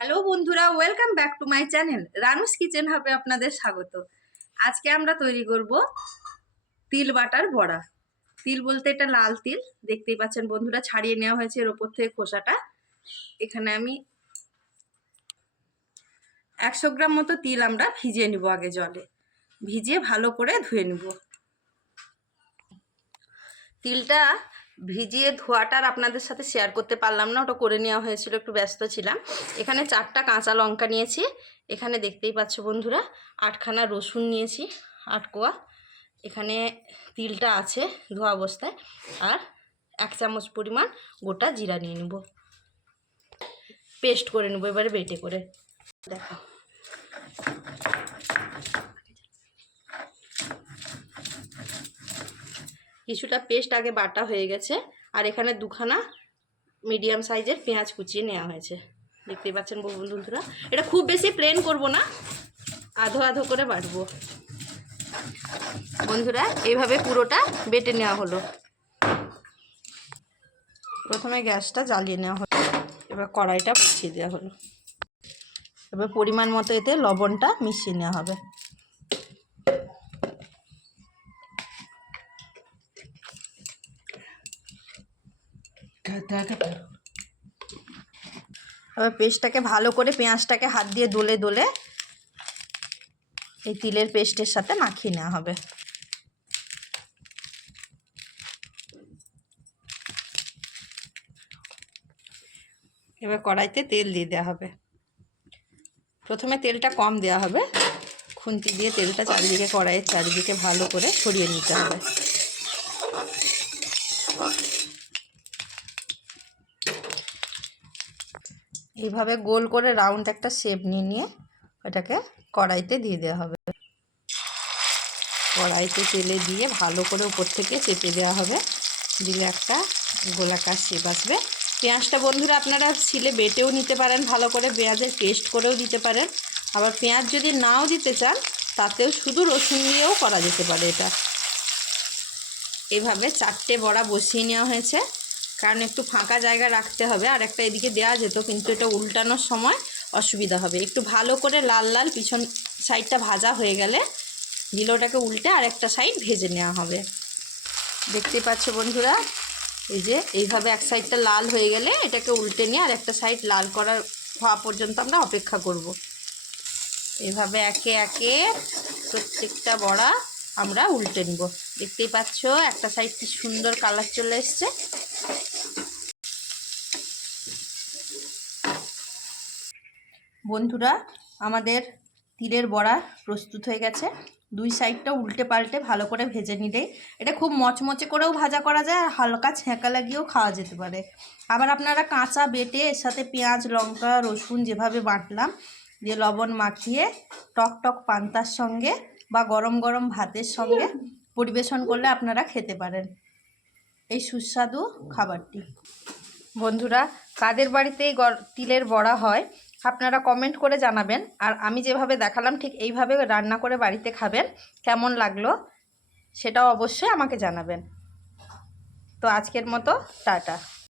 Hello বন্ধুরা, welcome back to my channel Ranu's kitchen হাবে আপনাদের স্বাগত। আজকে আমরা তৈরি করব তিল বাটার বড়া। তিল বলতে এটা লাল তিল, দেখতেই পাচ্ছেন বন্ধুরা, ছাড়িয়ে নেওয়া হয়েছে এর ওপর থেকে খোসাটা। এখানে আমি 100 গ্রাম মতো তিল আমরা ভিজিয়ে নিব, আগে জলে ভিজিয়ে ভালো করে ধুয়ে নিব। তিলটা ভিজিয়ে ধোয়াটার আপনাদের সাথে শেয়ার করতে পারলাম না, ওটা করে নেওয়া হয়েছিল, একটু ব্যস্ত ছিলাম। এখানে 4টা কাঁচা লঙ্কা নিয়েছি, এখানে দেখতেই পাচ্ছ বন্ধুরা 8খানা রসুন নিয়েছি, 8 কোয়া। এখানে তিলটা আছে ধোয়া অবস্থায়, আর 1 চামচ পরিমাণ গোটা জিরা নিয়ে নেব, পেস্ট করে নেব এবারে বেটে করে। দেখো কিছুটা পেস্ট আগে বাটা হয়ে গেছে, আর এখানে 2খানা মিডিয়াম সাইজের পেঁয়াজ কুচিয়ে নেওয়া হয়েছে, দেখতেই পাচ্ছেন বন্ধুরা। এটা খুব বেশি প্লেন করব না, আধো আধো করে বাটবো বন্ধুরা। এইভাবে পুরোটা বেটে নেওয়া হলো। প্রথমে গ্যাসটা জ্বালিয়ে নেওয়া হলো, এবার কড়াইটা বসিয়ে দেওয়া হলো। এবার পরিমাণ মতো এতে লবণটা মিশিয়ে নেওয়া হবে। এবার পেস্টটাকে ভালো করে, পেঁয়াজটাকে হাত দিয়ে দোলে দোলে এই তিলের পেস্টের সাথে মাখিয়ে নেওয়া হবে। এবার কড়াইতে তেল দিয়ে দেওয়া হবে। প্রথমে তেলটা কম দেওয়া হবে, খুন্তি দিয়ে তেলটা চারিদিকে, কড়াইয়ের চারিদিকে ভালো করে ছড়িয়ে নিতে হবে। এইভাবে গোল করে রাউন্ড একটা শেপ নিয়ে ওটাকে কড়াইতে দিয়ে দেওয়া হবে। কড়াইতে তেলে দিয়ে ভালো করে উপর থেকে চেপে দেওয়া হবে, দিলে একটা গোলাকার শেপ আসবে। পেঁয়াজটা বন্ধুরা আপনারা ছিলে বেটেও নিতে পারেন, ভালো করে পেঁয়াজের পেস্ট করেও দিতে পারেন। আবার পেঁয়াজ যদি নাও দিতে চান তাতেও শুধু রসুন দিয়েও করা যেতে পারে এটা। এভাবে 4টে বড়া বসিয়ে নেওয়া হয়েছে, কারণ একটু ফাঁকা জায়গা রাখতে হবে। আর একটা এদিকে দেওয়া যেত, কিন্তু এটা উল্টানোর সময় অসুবিধা হবে। একটু ভালো করে লাল লাল পিছন সাইডটা ভাজা হয়ে গেলে দিলে ওটাকে উল্টে আর একটা সাইড ভেজে নেওয়া হবে। দেখতে পাচ্ছ বন্ধুরা, এই যে এইভাবে এক সাইডটা লাল হয়ে গেলে এটাকে উল্টে নিয়ে আর একটা সাইড লাল করার হওয়া পর্যন্ত আমরা অপেক্ষা করব। এইভাবে একে একে প্রত্যেকটা বড়া আমরা উল্টে নিব। দেখতেই পাচ্ছ একটা সাইড কি সুন্দর কালার চলে এসছে। বন্ধুরা আমাদের তিলের বড়া প্রস্তুত হয়ে গেছে। 2 সাইডটা উল্টে পাল্টে ভালো করে ভেজে নিলেই এটা খুব মচমচে করেও ভাজা করা যায়, আর হালকা ছ্যাঁকা লাগিয়েও খাওয়া যেতে পারে। আবার আপনারা কাঁচা বেটে এর সাথে পেঁয়াজ লঙ্কা রসুন যেভাবে বাটলাম দিয়ে লবণ মাখিয়ে টক টক পান্তার সঙ্গে বা গরম গরম ভাতের সঙ্গে পরিবেশন করলে আপনারা খেতে পারেন এই সুস্বাদু খাবারটি। বন্ধুরা কাদের বাড়িতে এই তিলের বড়া হয় আপনারা কমেন্ট করে জানাবেন, আর আমি যেভাবে দেখালাম ঠিক এইভাবে রান্না করে বাড়িতে খাবেন, কেমন লাগলো সেটাও অবশ্যই আমাকে জানাবেন। তো আজকের মতো টাটা।